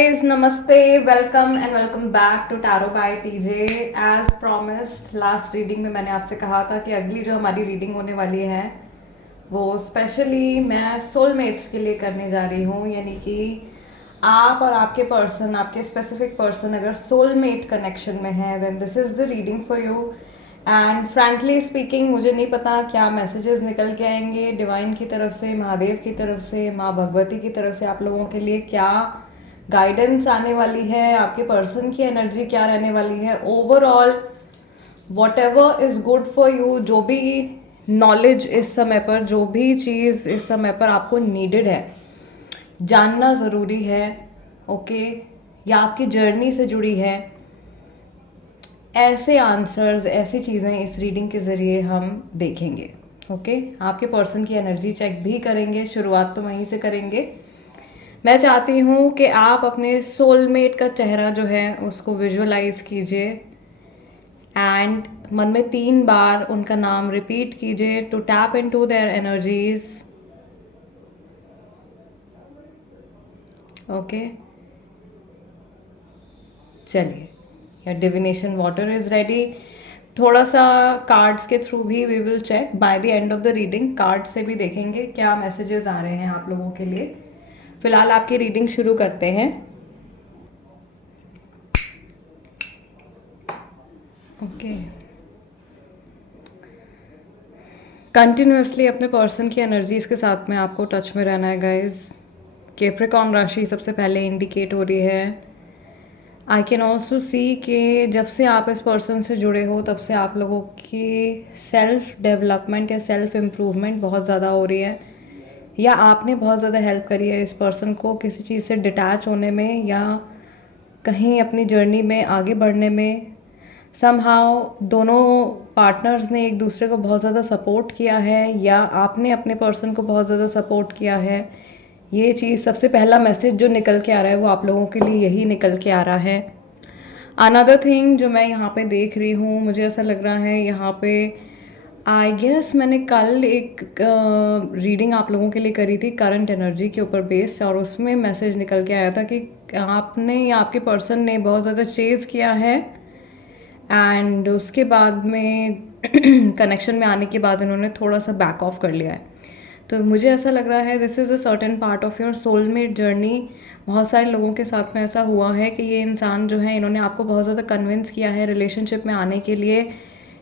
guys, namaste, welcome and welcome back to Tarot by TJ. As promised, last reading में मैंने आपसे कहा था कि अगली जो हमारी रीडिंग होने वाली है वो स्पेशली मैं सोलमेट्स के लिए करने जा रही हूँ, यानी कि आप और आपके पर्सन, आपके स्पेसिफिक पर्सन अगर सोलमेट कनेक्शन में है then this is the reading for you. And frankly speaking मुझे नहीं पता क्या मैसेजेस निकल के आएंगे डिवाइन की तरफ से, महादेव की तरफ से, माँ भगवती की तरफ से आप लोगों के लिए क्या गाइडेंस आने वाली है, आपके पर्सन की एनर्जी क्या रहने वाली है. Overall what ever is good for you, जो भी नॉलेज इस समय पर, जो भी चीज़ इस समय पर आपको नीडेड है, जानना ज़रूरी है. ओके या आपकी जर्नी से जुड़ी है, ऐसे आंसर्स, ऐसी चीज़ें इस रीडिंग के ज़रिए हम देखेंगे. ओके आपके पर्सन की एनर्जी चेक भी करेंगे, शुरुआत तो वहीं से करेंगे. मैं चाहती हूँ कि आप अपने सोलमेट का चेहरा जो है उसको विजुअलाइज कीजिए एंड मन में 3 बार उनका नाम रिपीट कीजिए to tap into their energies. Okay चलिए, या डिविनेशन वाटर इज रेडी. थोड़ा सा कार्ड्स के थ्रू भी we will check by the end of the reading. Card से भी देखेंगे क्या मैसेजेस आ रहे हैं आप लोगों के लिए. फिलहाल आपकी रीडिंग शुरू करते हैं. ओके कंटिन्यूसली अपने पर्सन की एनर्जीज के साथ में आपको टच में रहना है गाइज. कैप्रिकॉर्न राशि सबसे पहले इंडिकेट हो रही है. आई कैन ऑल्सो सी कि जब से आप इस पर्सन से जुड़े हो तब से आप लोगों की सेल्फ डेवलपमेंट या सेल्फ इम्प्रूवमेंट बहुत ज़्यादा हो रही है, या आपने बहुत ज़्यादा हेल्प करी है इस पर्सन को किसी चीज़ से डिटैच होने में या कहीं अपनी जर्नी में आगे बढ़ने में. समहाउ दोनों पार्टनर्स ने एक दूसरे को बहुत ज़्यादा सपोर्ट किया है या आपने अपने पर्सन को बहुत ज़्यादा सपोर्ट किया है. ये चीज़ सबसे पहला मैसेज जो निकल के आ रहा है वो आप लोगों के लिए यही निकल के आ रहा है. अनदर थिंग जो मैं यहाँ पे देख रही हूँ, मुझे ऐसा लग रहा है यहाँ पे आई गेस मैंने कल एक रीडिंग आप लोगों के लिए करी थी करंट एनर्जी के ऊपर बेस्ड, और उसमें मैसेज निकल के आया था कि आपने या आपके पर्सन ने बहुत ज़्यादा चेज़ किया है एंड उसके बाद में कनेक्शन में आने के बाद उन्होंने थोड़ा सा बैक ऑफ कर लिया है. तो मुझे ऐसा लग रहा है this is a certain part of your soulmate journey. बहुत सारे लोगों के साथ में ऐसा हुआ है कि ये इंसान जो है इन्होंने आपको बहुत ज़्यादा कन्विंस किया है रिलेशनशिप में आने के लिए,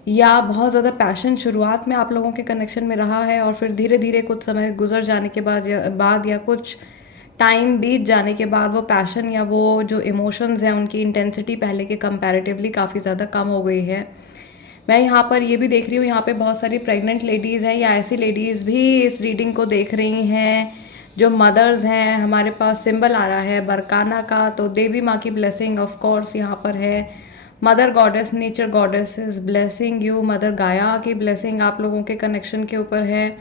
या बहुत ज़्यादा पैशन शुरुआत में आप लोगों के कनेक्शन में रहा है और फिर धीरे धीरे कुछ समय गुजर जाने के बाद या कुछ टाइम बीत जाने के बाद वो पैशन या वो जो इमोशंस हैं उनकी इंटेंसिटी पहले के कंपैरेटिवली काफ़ी ज़्यादा कम हो गई है. मैं यहाँ पर ये भी देख रही हूँ, यहाँ पे बहुत सारी प्रेग्नेंट लेडीज़ हैं या ऐसी लेडीज़ भी इस रीडिंग को देख रही हैं जो मदर्स हैं. हमारे पास सिंबल आ रहा है बरकाना का, तो देवी माँ की ब्लेसिंग ऑफ कोर्स यहाँ पर है. Mother goddess, nature goddess is blessing you. Mother गाया की ब्लेसिंग आप लोगों के कनेक्शन के ऊपर है.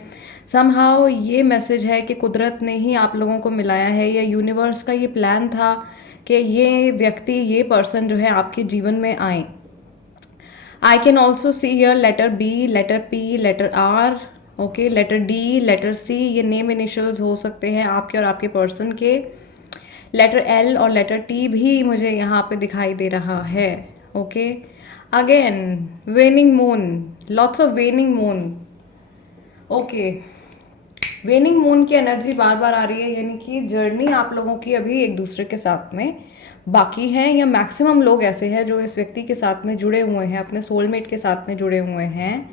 समहाउ ये मैसेज है कि कुदरत ने ही आप लोगों को मिलाया है, या यूनिवर्स का ये प्लान था कि ये व्यक्ति, ये पर्सन जो है आपके जीवन में आए. I can also see here letter B, letter P, letter R, okay, letter D, letter C. ये नेम इनिशियल्स हो सकते हैं आपके और आपके पर्सन के. लेटर एल और लेटर टी भी मुझे यहाँ पे दिखाई दे रहा है. Okay again वेनिंग moon, lots of वेनिंग moon. Okay वेनिंग moon की एनर्जी बार बार आ रही है, यानी कि जर्नी आप लोगों की अभी एक दूसरे के साथ में बाकी है, या मैक्सिमम लोग ऐसे हैं जो इस व्यक्ति के साथ में जुड़े हुए हैं, अपने सोलमेट के साथ में जुड़े हुए हैं.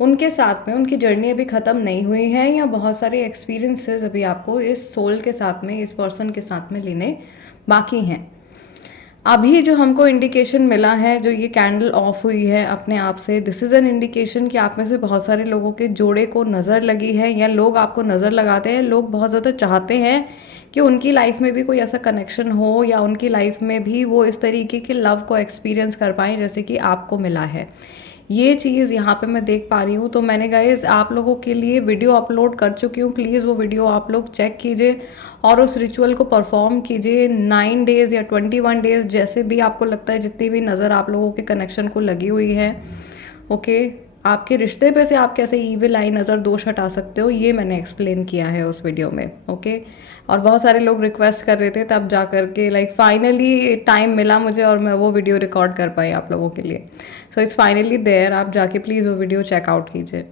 उनके साथ में उनकी जर्नी अभी ख़त्म नहीं हुई है, या बहुत सारे एक्सपीरियंसेस अभी आपको इस सोल के साथ में, इस पर्सन के साथ में लेने बाकी हैं. अभी जो हमको इंडिकेशन मिला है, जो ये कैंडल ऑफ हुई है अपने आप से, दिस इज़ एन इंडिकेशन कि आप में से बहुत सारे लोगों के जोड़े को नज़र लगी है, या लोग आपको नज़र लगाते हैं. लोग बहुत ज़्यादा चाहते हैं कि उनकी लाइफ में भी कोई ऐसा कनेक्शन हो, या उनकी लाइफ में भी वो इस तरीके के लव को एक्सपीरियंस कर पाएँ जैसे कि आपको मिला है. ये चीज़ यहाँ पे मैं देख पा रही हूँ. तो मैंने गाइस आप लोगों के लिए वीडियो अपलोड कर चुकी हूँ, प्लीज़ वो वीडियो आप लोग चेक कीजिए और उस रिचुअल को परफॉर्म कीजिए. 9 डेज़ या 21 डेज़ जैसे भी आपको लगता है, जितनी भी नज़र आप लोगों के कनेक्शन को लगी हुई है. ओके आपके रिश्ते पे से आप कैसे ईविल आई नज़र दोष हटा सकते हो, ये मैंने एक्सप्लेन किया है उस वीडियो में. ओके और बहुत सारे लोग रिक्वेस्ट कर रहे थे, तब जा कर के लाइक फाइनली टाइम मिला मुझे और मैं वो वीडियो रिकॉर्ड कर पाई आप लोगों के लिए। सो इट्स फाइनली देयर, आप जाके प्लीज़ वो वीडियो चेकआउट कीजिए,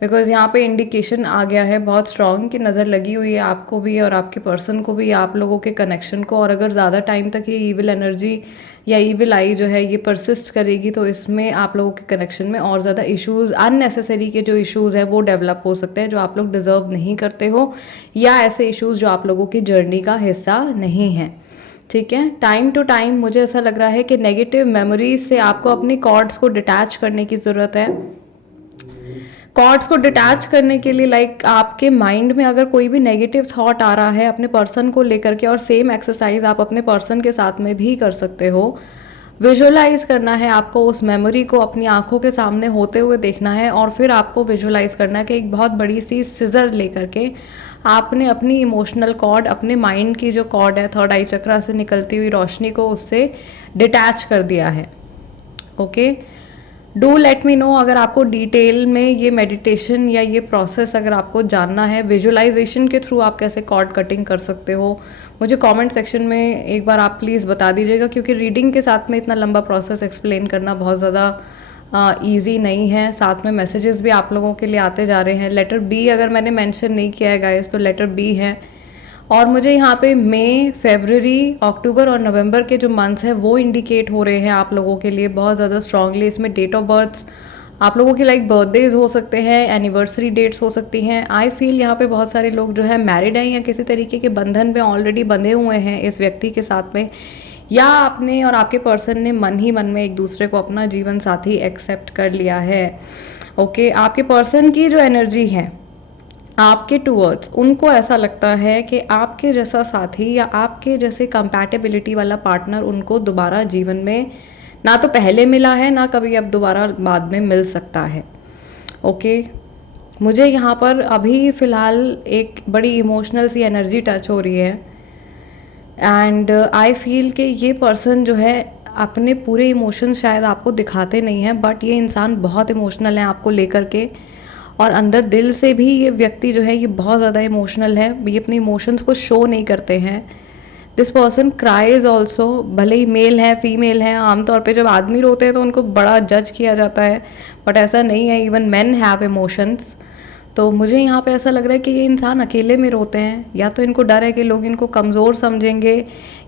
बिकॉज यहाँ पे इंडिकेशन आ गया है बहुत स्ट्रॉन्ग कि नज़र लगी हुई है आपको भी और आपके पर्सन को भी, आप लोगों के कनेक्शन को। और अगर ज़्यादा टाइम तक ये ईविल एनर्जी या ईविल आई जो है ये परसिस्ट करेगी तो इसमें आप लोगों के कनेक्शन में और ज़्यादा इश्यूज़, अननेसेसरी के जो इश्यूज़ हैं वो डेवलप हो सकते हैं जो आप लोग डिज़र्व नहीं करते हो, या ऐसे इश्यूज़ जो आप लोगों की जर्नी का हिस्सा नहीं हैं। ठीक है, टाइम टू टाइम मुझे ऐसा लग रहा है कि नेगेटिव मेमोरीज से आपको अपनी कॉर्ड्स को डिटैच करने की ज़रूरत है। कॉर्ड्स को डिटैच करने के लिए लाइक आपके माइंड में अगर कोई भी नेगेटिव थॉट आ रहा है अपने पर्सन को लेकर के, और सेम एक्सरसाइज आप अपने पर्सन के साथ में भी कर सकते हो। विजुअलाइज करना है आपको उस मेमोरी को, अपनी आंखों के सामने होते हुए देखना है और फिर आपको विजुअलाइज करना है कि एक बहुत बड़ी सी सिजर लेकर के आपने अपनी इमोशनल कॉर्ड, अपने माइंड की जो कॉर्ड है थर्ड आई चक्रा से निकलती हुई रोशनी को उससे डिटैच कर दिया है। Okay, do let me know अगर आपको डिटेल में ये मेडिटेशन या ये प्रोसेस अगर आपको जानना है, विजुअलाइजेशन के थ्रू आप कैसे कॉर्ड कटिंग कर सकते हो, मुझे कमेंट सेक्शन में एक बार आप प्लीज़ बता दीजिएगा, क्योंकि रीडिंग के साथ में इतना लंबा प्रोसेस एक्सप्लेन करना बहुत ज़्यादा ईजी नहीं है। साथ में मैसेजेस भी आप लोगों के लिए आते जा रहे हैं। लेटर बी अगर मैंने मेंशन नहीं किया है गाइस तो लेटर बी है। और मुझे यहाँ पे मई, फरवरी, अक्टूबर और नवंबर के जो मंथ्स हैं वो इंडिकेट हो रहे हैं आप लोगों के लिए बहुत ज़्यादा स्ट्रांगली। इसमें डेट ऑफ बर्थ्स आप लोगों की लाइक बर्थडेज हो सकते हैं, एनिवर्सरी डेट्स हो सकती हैं। आई फील यहाँ पे बहुत सारे लोग जो है मैरिड हैं या किसी तरीके के बंधन में ऑलरेडी बंधे हुए हैं इस व्यक्ति के साथ में, या आपने और आपके पर्सन ने मन ही मन में एक दूसरे को अपना जीवन साथी एक्सेप्ट कर लिया है। ओके, आपके पर्सन की जो एनर्जी है आपके टूवर्ड्स, उनको ऐसा लगता है कि आपके जैसा साथी या आपके जैसे कंपैटिबिलिटी वाला पार्टनर उनको दोबारा जीवन में ना तो पहले मिला है ना कभी अब दोबारा बाद में मिल सकता है। ओके, मुझे यहाँ पर अभी फ़िलहाल एक बड़ी इमोशनल सी एनर्जी टच हो रही है एंड आई फील कि ये पर्सन जो है अपने पूरे इमोशंस शायद आपको दिखाते नहीं हैं, बट ये इंसान बहुत इमोशनल है आपको लेकर के, और अंदर दिल से भी ये व्यक्ति जो है ये बहुत ज़्यादा इमोशनल है। ये अपने इमोशंस को शो नहीं करते हैं। दिस पर्सन क्राइज ऑल्सो, भले ही मेल है फीमेल है। आमतौर पे जब आदमी रोते हैं तो उनको बड़ा जज किया जाता है, बट ऐसा नहीं है, इवन मेन हैव इमोशंस। तो मुझे यहाँ पे ऐसा लग रहा है कि ये इंसान अकेले में रोते हैं, या तो इनको डर है कि लोग इनको कमज़ोर समझेंगे,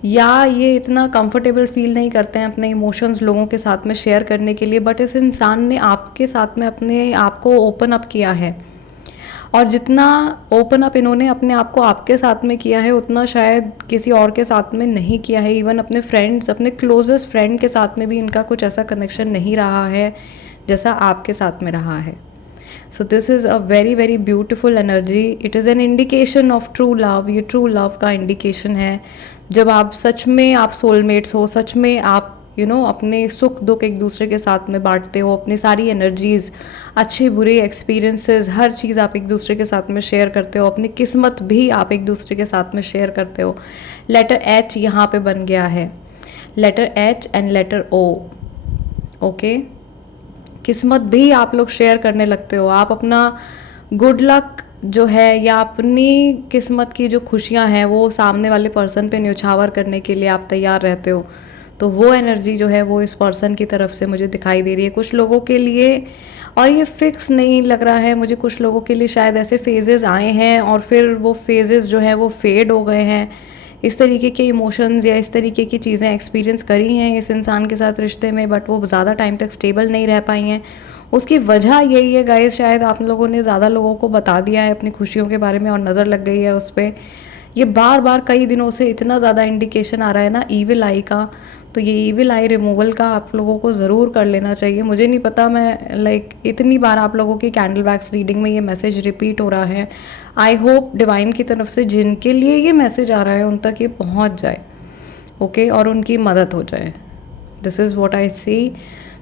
या ये इतना कंफर्टेबल फील नहीं करते हैं अपने इमोशंस लोगों के साथ में शेयर करने के लिए। बट इस इंसान ने आपके साथ में अपने आप को ओपन अप किया है, और जितना ओपन अप इन्होंने अपने आप को आपके साथ में किया है उतना शायद किसी और के साथ में नहीं किया है। इवन अपने फ्रेंड्स, अपने क्लोजेस्ट फ्रेंड के साथ में भी इनका कुछ ऐसा कनेक्शन नहीं रहा है जैसा आपके साथ में रहा है। So this is a very very beautiful energy. It is an indication of true love. ये ट्रू लव का इंडिकेशन है, जब आप सच में आप सोलमेट्स हो, सच में आप अपने सुख दुख एक दूसरे के साथ में बांटते हो, अपनी सारी एनर्जीज़, अच्छे बुरे एक्सपीरियंसेस, हर चीज़ आप एक दूसरे के साथ में शेयर करते हो, अपनी किस्मत भी आप एक दूसरे के साथ में शेयर करते हो। लेटर एच यहाँ पे बन गया है, letter H and letter O. Okay, किस्मत भी आप लोग शेयर करने लगते हो। आप अपना गुड लक जो है या अपनी किस्मत की जो खुशियां हैं वो सामने वाले पर्सन पे न्यौछावर करने के लिए आप तैयार रहते हो। तो वो एनर्जी जो है वो इस पर्सन की तरफ से मुझे दिखाई दे रही है कुछ लोगों के लिए, और ये फिक्स नहीं लग रहा है मुझे। कुछ लोगों के लिए शायद ऐसे फेजेस आए हैं और फिर वो फेजेस जो हैं वो फेड हो गए हैं। इस तरीके के इमोशंस या इस तरीके की चीज़ें एक्सपीरियंस करी हैं इस इंसान के साथ रिश्ते में, बट वो ज़्यादा टाइम तक स्टेबल नहीं रह पाई हैं। उसकी वजह यही है गाइस, शायद आप लोगों ने ज़्यादा लोगों को बता दिया है अपनी खुशियों के बारे में और नज़र लग गई है उस पर। ये बार बार कई दिनों से इतना ज़्यादा इंडिकेशन आ रहा है ना ईविल आई का, तो ये ईविल आई रिमूवल का आप लोगों को ज़रूर कर लेना चाहिए। मुझे नहीं पता, मैं लाइक इतनी बार आप लोगों की कैंडल वैक्स रीडिंग में ये मैसेज रिपीट हो रहा है। आई होप डिवाइन की तरफ से जिनके लिए ये मैसेज आ रहा है उन तक ये पहुंच जाए, ओके, और उनकी मदद हो जाए। दिस इज़ व्हाट आई सी।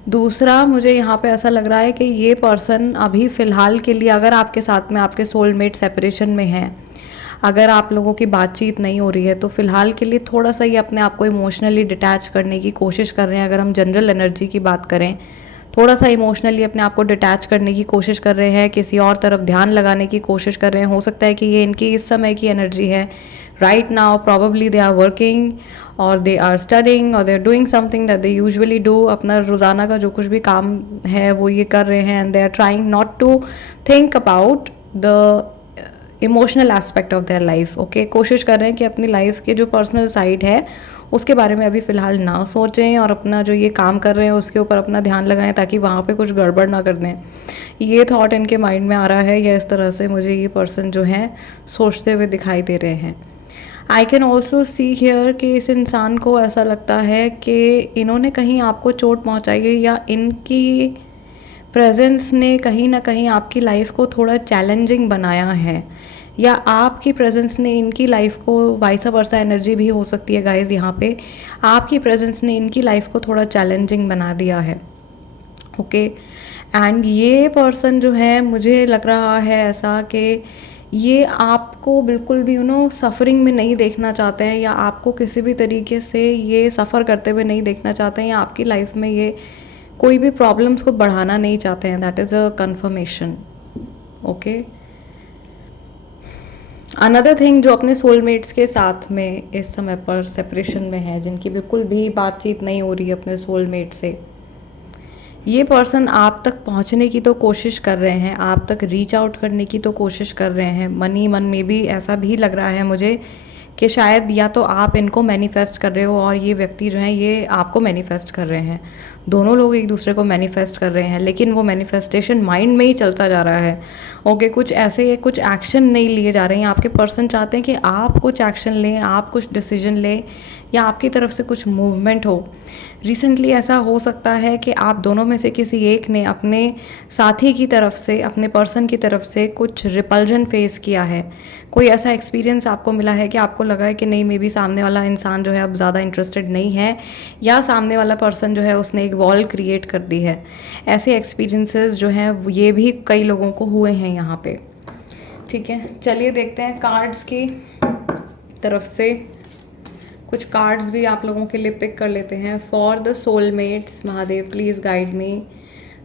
दूसरा, मुझे यहाँ पे ऐसा लग रहा है कि ये पर्सन अभी फ़िलहाल के लिए अगर आपके साथ में आपके सोलमेट सेपरेशन में है, अगर आप लोगों की बातचीत नहीं हो रही है, तो फ़िलहाल के लिए थोड़ा सा ये अपने आप को इमोशनली डिटैच करने की कोशिश कर रहे हैं। अगर हम जनरल एनर्जी की बात करें, थोड़ा सा इमोशनली अपने आप को डिटैच करने की कोशिश कर रहे हैं, किसी और तरफ ध्यान लगाने की कोशिश कर रहे हैं। हो सकता है कि ये इनकी इस समय की एनर्जी है, right now probably they are working or they are studying or they are doing something that they usually do. अपना रोज़ाना का जो कुछ भी काम है वो ये कर रहे हैं, and they are trying not to think about the emotional aspect of their life. Okay, कोशिश कर रहे हैं कि अपनी लाइफ के जो पर्सनल साइड है उसके बारे में अभी फ़िलहाल ना सोचें और अपना जो ये काम कर रहे हैं उसके ऊपर अपना ध्यान लगाएं ताकि वहाँ पे कुछ गड़बड़ ना कर दें. ये थॉट इनके माइंड में आ रहा है या इस तरह से मुझे ये पर्सन जो है सोचते हुए दिखाई दे रहे हैं. आई कैन ऑल्सो सी हियर कि इस इंसान को ऐसा लगता है कि इन्होंने कहीं आपको चोट पहुँचाई है या इनकी प्रेजेंस ने कहीं ना कहीं आपकी लाइफ को थोड़ा चैलेंजिंग बनाया है, या आपकी प्रेजेंस ने इनकी लाइफ को, वाइस वर्सा एनर्जी भी हो सकती है गाइज यहाँ पे, आपकी प्रेजेंस ने इनकी लाइफ को थोड़ा चैलेंजिंग बना दिया है. ओके, एंड ये पर्सन जो है मुझे लग रहा है ऐसा कि ये आपको बिल्कुल भी सफ़रिंग में नहीं देखना चाहते हैं, या आपको किसी भी तरीके से ये सफ़र करते हुए नहीं देखना चाहते हैं, या आपकी लाइफ में ये कोई भी प्रॉब्लम्स को बढ़ाना नहीं चाहते हैं. That is a conformation. Okay, another thing, जो अपने सोलमेट्स के साथ में इस समय पर सेपरेशन में है, जिनकी बिल्कुल भी बातचीत नहीं हो रही है अपने सोलमेट से, ये पर्सन आप तक पहुंचने की तो कोशिश कर रहे हैं, आप तक रीच आउट करने की तो कोशिश कर रहे हैं. मन ही मन में भी ऐसा भी लग रहा है मुझे कि शायद या तो आप इनको मैनिफेस्ट कर रहे हो और ये व्यक्ति जो है ये आपको मैनिफेस्ट कर रहे हैं. दोनों लोग एक दूसरे को मैनिफेस्ट कर रहे हैं, लेकिन वो मैनिफेस्टेशन माइंड में ही चलता जा रहा है. ओके, कुछ एक्शन नहीं लिए जा रहे हैं. आपके पर्सन चाहते हैं कि आप कुछ एक्शन लें, आप कुछ डिसीजन लें, या आपकी तरफ से कुछ मूवमेंट हो. रिसेंटली ऐसा हो सकता है कि आप दोनों में से किसी एक ने अपने साथी की तरफ से, अपने पर्सन की तरफ से कुछ रिपल्जन फेस किया है. कोई ऐसा एक्सपीरियंस आपको मिला है कि आपको लगा है कि नहीं, मे बी सामने वाला इंसान जो है अब ज़्यादा इंटरेस्टेड नहीं है, या सामने वाला पर्सन जो है उसने एक वॉल क्रिएट कर दी है. ऐसे एक्सपीरियंसेस जो हैं ये भी कई लोगों को हुए हैं यहाँ पे. ठीक है, चलिए देखते हैं कार्ड्स की तरफ से. कुछ कार्ड्स भी आप लोगों के लिए पिक कर लेते हैं. For the soulmates, Mahadev please guide me.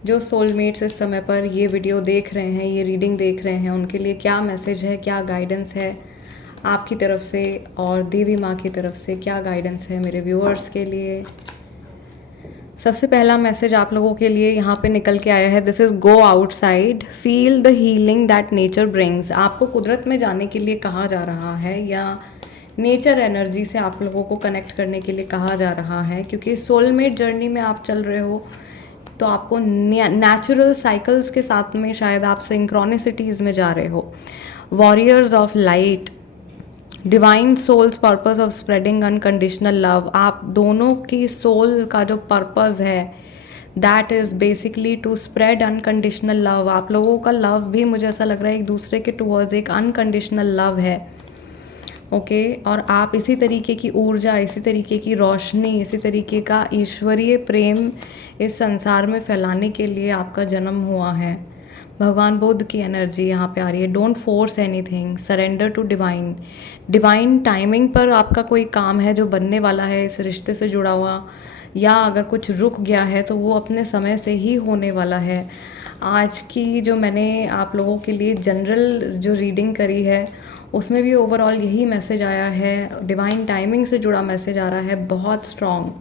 जो सोलमेट्स इस समय पर ये वीडियो देख रहे हैं, ये रीडिंग देख रहे हैं, उनके लिए क्या मैसेज है, क्या गाइडेंस है आपकी तरफ से, और देवी माँ की तरफ से क्या गाइडेंस है मेरे व्यूअर्स के लिए. सबसे पहला मैसेज आप लोगों के लिए यहाँ पे निकल के आया है. This is go outside, feel the healing that nature brings. आपको कुदरत में जाने के लिए कहा जा रहा है, या नेचर एनर्जी से आप लोगों को कनेक्ट करने के लिए कहा जा रहा है, क्योंकि सोलमेट जर्नी में आप चल रहे हो तो आपको नेचुरल साइकिल्स के साथ में शायद आप सिंक्रोनिसिटीज़ में जा रहे हो. Warriors of light, divine souls purpose of spreading unconditional love. आप दोनों की सोल का जो पर्पस है that is basically to spread unconditional love. आप लोगों का लव भी मुझे ऐसा लग रहा है एक दूसरे के टुवर्ड्स एक अनकंडीशनल लव है. ओके, और आप इसी तरीके की ऊर्जा, इसी तरीके की रोशनी, इसी तरीके का ईश्वरीय प्रेम इस संसार में फैलाने के लिए आपका जन्म हुआ है. भगवान बुद्ध की एनर्जी यहाँ पे आ रही है. Don't force anything, surrender to divine. Divine timing पर आपका कोई काम है जो बनने वाला है इस रिश्ते से जुड़ा हुआ, या अगर कुछ रुक गया है तो वो अपने समय से ही होने वाला है. आज की जो मैंने आप लोगों के लिए जनरल जो रीडिंग करी है उसमें भी ओवरऑल यही मैसेज आया है. डिवाइन टाइमिंग से जुड़ा मैसेज आ रहा है, बहुत स्ट्रॉन्ग.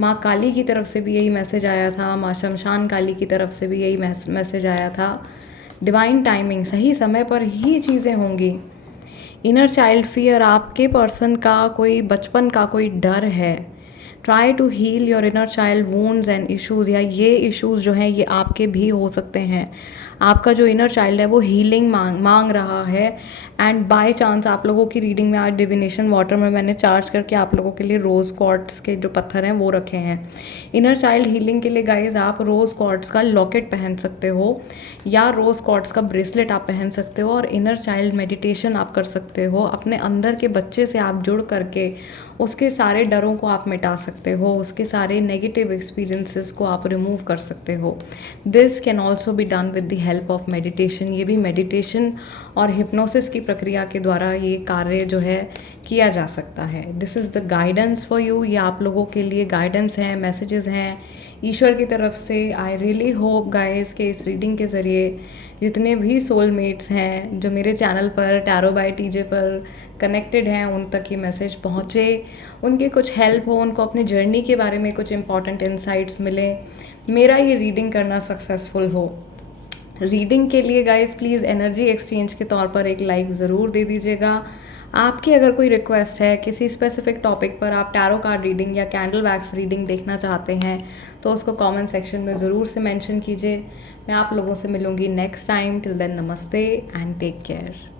माँ काली की तरफ से भी यही मैसेज आया था, माँ शमशान काली की तरफ से भी यही मैसेज आया था. डिवाइन टाइमिंग, सही समय पर ही चीज़ें होंगी. इनर चाइल्ड फियर, आपके पर्सन का कोई बचपन का कोई डर है. Try to heal your inner child wounds and issues, या ये इश्यूज़ जो हैं ये आपके भी हो सकते हैं. आपका जो इनर चाइल्ड है वो हीलिंग मांग रहा है. एंड बाय चांस आप लोगों की रीडिंग में आज डिविनेशन वाटर में मैंने चार्ज करके आप लोगों के लिए रोज़ क्वार्ट्स के जो पत्थर हैं वो रखे हैं. इनर चाइल्ड हीलिंग के लिए गाइज आप रोज़ क्वार्ट्स का लॉकेट पहन सकते हो, या रोज़ क्वार्ट्स का ब्रेसलेट आप पहन सकते हो, और इनर चाइल्ड मेडिटेशन आप कर सकते हो. अपने अंदर के बच्चे से आप जुड़ करके उसके सारे डरों को आप मिटा सकते हो, उसके सारे नेगेटिव एक्सपीरियंसेस को आप रिमूव कर सकते हो. This can also be done with the help of meditation. ये भी मेडिटेशन और हिप्नोसिस की प्रक्रिया के द्वारा ये कार्य जो है किया जा सकता है. This is the guidance for you. ये आप लोगों के लिए गाइडेंस हैं, मैसेजेस हैं ईश्वर की तरफ से. आई रियली होप गाइस के इस रीडिंग के ज़रिए जितने भी सोलमेट्स हैं जो मेरे चैनल पर टैरो बाय टीजे पर कनेक्टेड हैं उन तक ये मैसेज पहुँचे, उनकी कुछ हेल्प हो, उनको अपनी जर्नी के बारे में कुछ इंपॉर्टेंट इंसाइट्स मिले, मेरा ये रीडिंग करना सक्सेसफुल हो। रीडिंग के लिए गाइस प्लीज़ एनर्जी एक्सचेंज के तौर पर एक लाइक ज़रूर दे दीजिएगा। आपकी अगर कोई रिक्वेस्ट है किसी स्पेसिफिक टॉपिक पर, आप टैरो कार्ड रीडिंग या कैंडल वैक्स रीडिंग देखना चाहते हैं तो उसको कमेंट सेक्शन में ज़रूर से मेंशन कीजिए। मैं आप लोगों से मिलूँगी नेक्स्ट टाइम। टिल देन नमस्ते एंड टेक केयर।